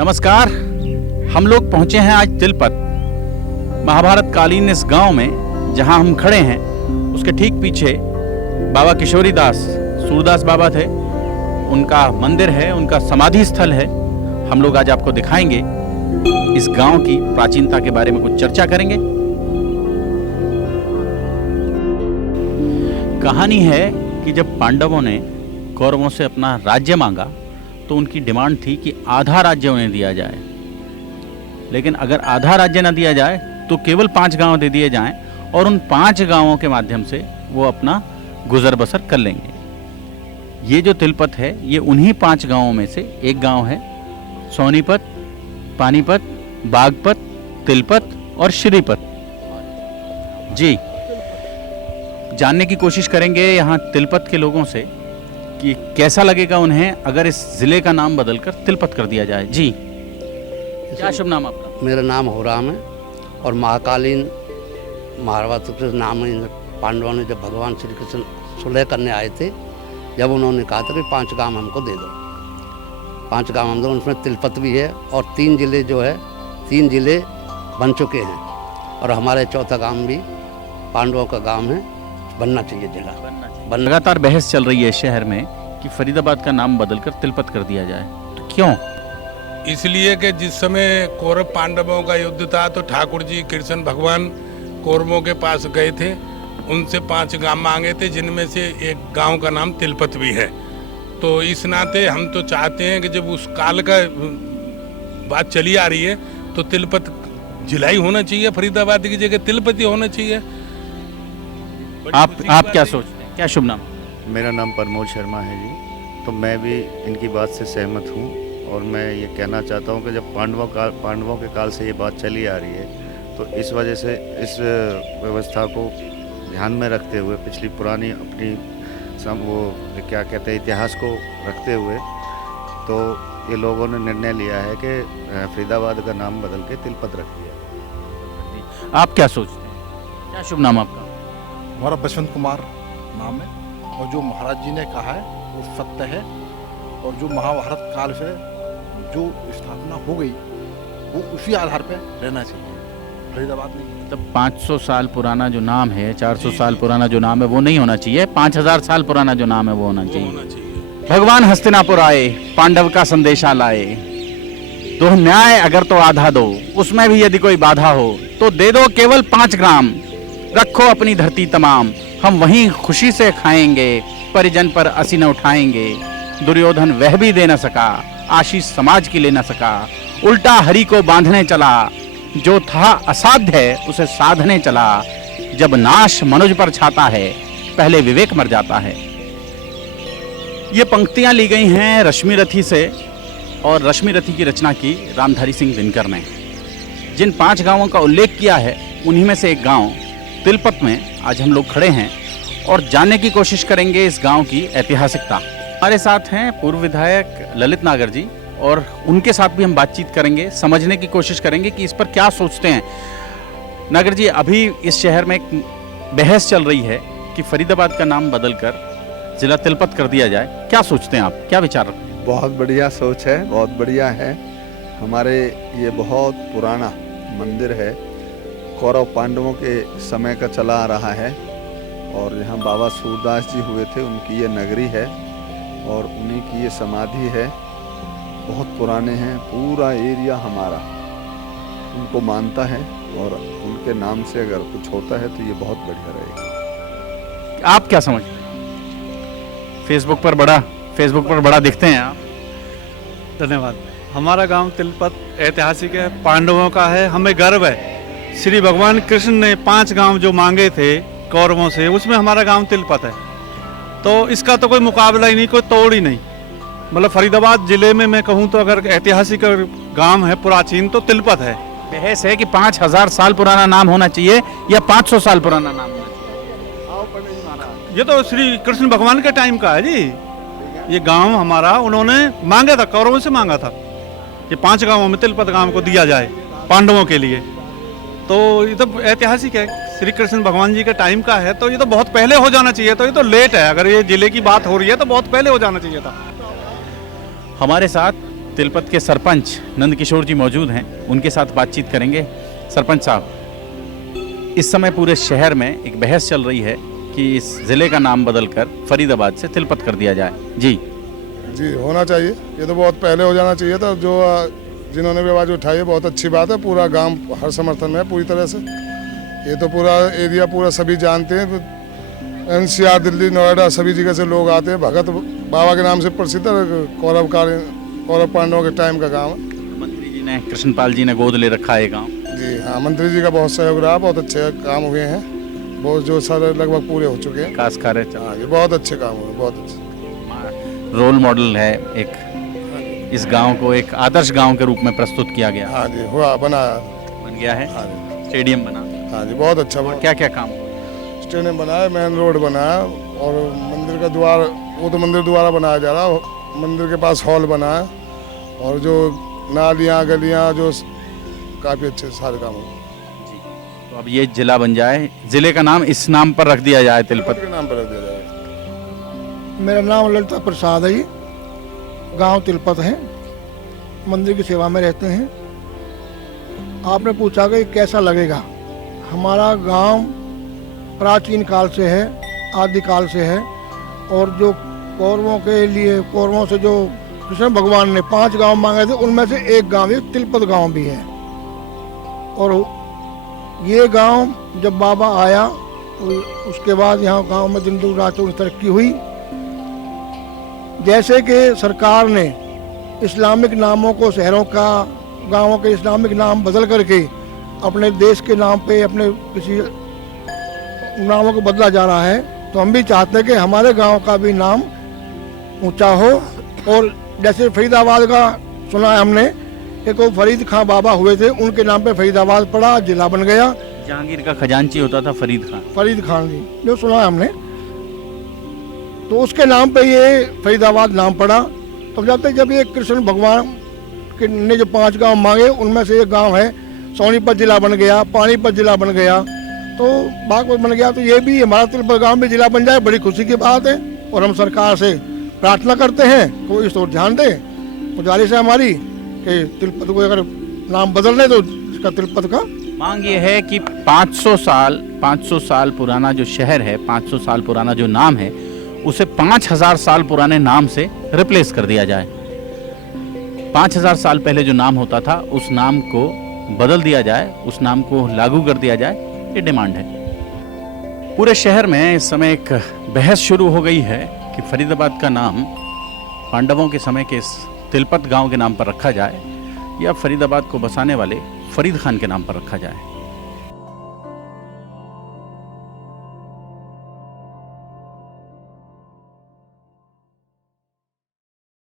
नमस्कार। हम लोग पहुंचे हैं आज तिलपत। महाभारत कालीन इस गांव में जहां हम खड़े हैं उसके ठीक पीछे बाबा किशोरी दास सूरदास बाबा थे, उनका मंदिर है, उनका समाधि स्थल है। हम लोग आज आपको दिखाएंगे, इस गांव की प्राचीनता के बारे में कुछ चर्चा करेंगे। कहानी है कि जब पांडवों ने कौरवों से अपना राज्य मांगा तो उनकी डिमांड थी कि आधा राज्य उन्हें दिया जाए, लेकिन अगर आधा राज्य न दिया जाए तो केवल 5 गांव दे दिए जाएं और उन 5 गांवों के माध्यम से वो अपना गुजर बसर कर लेंगे। ये जो तिलपत है ये उन्हीं 5 गांवों में से एक गांव है। सोनीपत, पानीपत, बागपत, तिलपत और श्रीपत। जी, जानने की कोशिश करेंगे यहाँ तिलपत के लोगों से कि कैसा लगेगा उन्हें अगर इस जिले का नाम बदलकर तिलपत कर दिया जाए। जी, क्या शुभ नाम आपका? मेरा नाम होराम है और महाकालीन महाभारत के नाम में पांडवों ने जब भगवान श्री कृष्ण सुलह करने आए थे, जब उन्होंने कहा था कि 5 गांव हमको दे दो, 5 गांव हम दो, उसमें तिलपत भी है और 3 जिले जो है 3 जिले बन चुके हैं और हमारे चौथा गांव भी पांडवों का गांव है, बनना चाहिए जिला। लगातार बहस चल रही है शहर में कि फरीदाबाद का नाम बदलकर तिलपत कर दिया जाए, तो क्यों? इसलिए कि जिस समय कौरव पांडवों का युद्ध था तो ठाकुर जी कृष्ण भगवान कौरवों के पास गए थे, उनसे 5 गांव मांगे थे, जिनमें से एक गांव का नाम तिलपत भी है। तो इस नाते हम तो चाहते हैं कि जब उस काल का बात चली आ रही है तो तिलपत जिला ही होना चाहिए, फरीदाबाद की जगह तिलपत ही होना चाहिए। आप क्या सोचते हैं? क्या शुभ नाम? मेरा नाम प्रमोद शर्मा है जी। तो मैं भी इनकी बात से सहमत हूँ और मैं ये कहना चाहता हूँ कि जब पांडवों के काल से ये बात चली आ रही है तो इस वजह से इस व्यवस्था को ध्यान में रखते हुए पिछली पुरानी अपनी वो क्या कहते हैं इतिहास को रखते हुए तो ये लोगों ने निर्णय लिया है कि फरीदाबाद का नाम बदल के तिलपत रख दिया। आप क्या सोचते हैं? क्या शुभ नाम आपका? हमारा बसंत कुमार नाम है और जो महाराज जी ने कहा है वो सत्य है और जो महाभारत काल से जो स्थापना हो गई वो उसी आधार पे रहना चाहिए, फरीदाबाद नहीं। तब 500 साल पुराना जो नाम है, 400 साल पुराना जो नाम है वो नहीं होना चाहिए, 5000 साल पुराना जो नाम है वो होना चाहिए। भगवान हस्तिनापुर आए, पांडव का संदेशा लाए, तो न्याय अगर तो आधा दो, उसमें भी यदि कोई बाधा हो तो दे दो केवल 5 ग्राम, रखो अपनी धरती तमाम, हम वहीं खुशी से खाएंगे, परिजन पर असी न उठाएंगे। दुर्योधन वह भी दे न सका, आशीष समाज की ले न सका, उल्टा हरि को बांधने चला, जो था असाध्य उसे साधने चला। जब नाश मनुज पर छाता है, पहले विवेक मर जाता है। ये पंक्तियां ली गई हैं रश्मि रथी से और रश्मि रथी की रचना की रामधारी सिंह दिनकर ने। जिन 5 गांवों का उल्लेख किया है उन्हीं में से एक गांव तिलपत में आज हम लोग खड़े हैं और जानने की कोशिश करेंगे इस गांव की ऐतिहासिकता। हमारे साथ हैं पूर्व विधायक ललित नागर जी और उनके साथ भी हम बातचीत करेंगे, समझने की कोशिश करेंगे कि इस पर क्या सोचते हैं। नागर जी, अभी इस शहर में एक बहस चल रही है कि फरीदाबाद का नाम बदलकर जिला तिलपत कर दिया जाए, क्या सोचते हैं आप? क्या विचार रखते हैं? बहुत बढ़िया सोच है, बहुत बढ़िया है। हमारे ये बहुत पुराना मंदिर है, कौरव पांडवों के समय का चला आ रहा है और यहाँ बाबा सूरदास जी हुए थे, उनकी ये नगरी है और उन्हीं की ये समाधि है। बहुत पुराने हैं, पूरा एरिया हमारा उनको मानता है और उनके नाम से अगर कुछ होता है तो ये बहुत बढ़िया रहेगा। आप क्या समझते हैं? फेसबुक पर बड़ा दिखते हैं आप। धन्यवाद। हमारा गांव तिलपत ऐतिहासिक है, पांडवों का है, हमें गर्व है। श्री भगवान कृष्ण ने 5 गांव जो मांगे थे कौरवों से, उसमें हमारा गांव तिलपत है, तो इसका तो कोई मुकाबला ही नहीं, कोई तोड़ ही नहीं। मतलब फरीदाबाद जिले में मैं कहूँ तो अगर ऐतिहासिक गांव है प्राचीन तो तिलपत है। बहस है कि 5000 साल पुराना नाम होना चाहिए या 500 साल पुराना नाम होना चाहिए। ये तो श्री कृष्ण भगवान के टाइम का है जी। ये गांव हमारा उन्होंने मांगा था, कौरवों से मांगा था कि 5 गांवों में तिलपत गांव को दिया जाए पांडवों के लिए। तो ये तो ऐतिहासिक है, श्री कृष्ण भगवान जी के टाइम का है, तो ये तो बहुत पहले हो जाना चाहिए। तो ये तो लेट है, अगर ये जिले की बात हो रही है तो बहुत पहले हो जाना चाहिए था। हमारे साथ तिलपत के सरपंच नंद किशोर जी मौजूद हैं, उनके साथ बातचीत करेंगे। सरपंच साहब, इस समय पूरे शहर में एक बहस चल रही है कि इस ज़िले का नाम बदलकर फरीदाबाद से तिलपत कर दिया जाए। जी जी, होना चाहिए। ये तो बहुत पहले हो जाना चाहिए था। जो जिन्होंने भी आवाज़ उठाई है, बहुत अच्छी बात है। पूरा गांव हर समर्थन में है पूरी तरह से। ये तो पूरा एरिया पूरा सभी जानते हैं। NCR, दिल्ली, नोएडा सभी जगह से लोग आते हैं। भगत बाबा के नाम से प्रसिद्ध है। कौरव पांडवों के टाइम का गाँव है। मंत्री जी ने, कृष्णपाल जी ने गोद ले रखा है गाँव। जी हाँ, मंत्री जी का बहुत सहयोग रहा। बहुत अच्छे काम हुए हैं। बहुत जो सारे लगभग पूरे हो चुके हैं। विकास कार्य चल हाँ, ये बहुत अच्छे काम हुए, बहुत अच्छे। रोल मॉडल है एक, इस गांव को एक आदर्श गांव के रूप में प्रस्तुत किया गया। हाँ जी, हुआ, बना बन गया है। हाँ जी, स्टेडियम बना। हाँ जी, बहुत अच्छा बना। क्या क्या काम? स्टेडियम बनाया, मेन रोड बनाया और मंदिर का द्वार, वो तो मंदिर द्वारा बनाया जा रहा है। मंदिर के पास हॉल बना है और जो नालियाँ गलियाँ जो काफ़ी अच्छे सारे काम हुए। तो अब ये जिला बन जाए, जिले का नाम इस नाम पर रख दिया जाए, तिलपत के नाम पर रख दिया जाए। मेरा नाम ललिता प्रसाद है। गांव तिलपत है, मंदिर की सेवा में रहते हैं। आपने पूछा कि कैसा लगेगा। हमारा गांव प्राचीन काल से है, आदिकाल से है। और जो कौरवों के लिए, कौरवों से जो कृष्ण भगवान ने 5 गांव मांगे थे, उनमें से एक गांव ये तिलपत गांव भी है। और ये गांव जब बाबा आया तो उसके बाद यहाँ गांव में दिन दूर रात चौगुनी तरक्की हुई। जैसे कि सरकार ने इस्लामिक नामों को, शहरों का, गांवों के इस्लामिक नाम बदल करके अपने देश के नाम पे अपने किसी नामों को बदला जा रहा है, तो हम भी चाहते हैं कि हमारे गांव का भी नाम ऊंचा हो। और जैसे फरीदाबाद का सुना है हमने कि वो फरीद खां बाबा हुए थे, उनके नाम पे फरीदाबाद पड़ा, जिला बन गया। जहांगीर का खजांची होता था फरीद खान जी, जो सुना है हमने, तो उसके नाम पे ये फरीदाबाद नाम पड़ा। तो जाते जब ये कृष्ण भगवान के ने जो 5 गांव मांगे, उनमें से एक गांव है सोनीपत जिला बन गया, पानीपत जिला बन गया, तो बागपत बन गया। तो ये भी हमारा तिलपत गांव में जिला बन जाए, बड़ी खुशी की बात है। और हम सरकार से प्रार्थना करते हैं कि इस ओर ध्यान दें। गुजारिश है हमारी कि तिलपत को अगर नाम बदल लें तो इसका तिलपत का मांग ये है कि 500 साल पुराना जो शहर है, 500 साल पुराना जो नाम है, उसे 5000 साल पुराने नाम से रिप्लेस कर दिया जाए। 5000 साल पहले जो नाम होता था, उस नाम को बदल दिया जाए, उस नाम को लागू कर दिया जाए, ये डिमांड है। पूरे शहर में इस समय एक बहस शुरू हो गई है कि फरीदाबाद का नाम पांडवों के समय के इस तिलपत गांव के नाम पर रखा जाए या फरीदाबाद को बसाने वाले फरीद खान के नाम पर रखा जाए।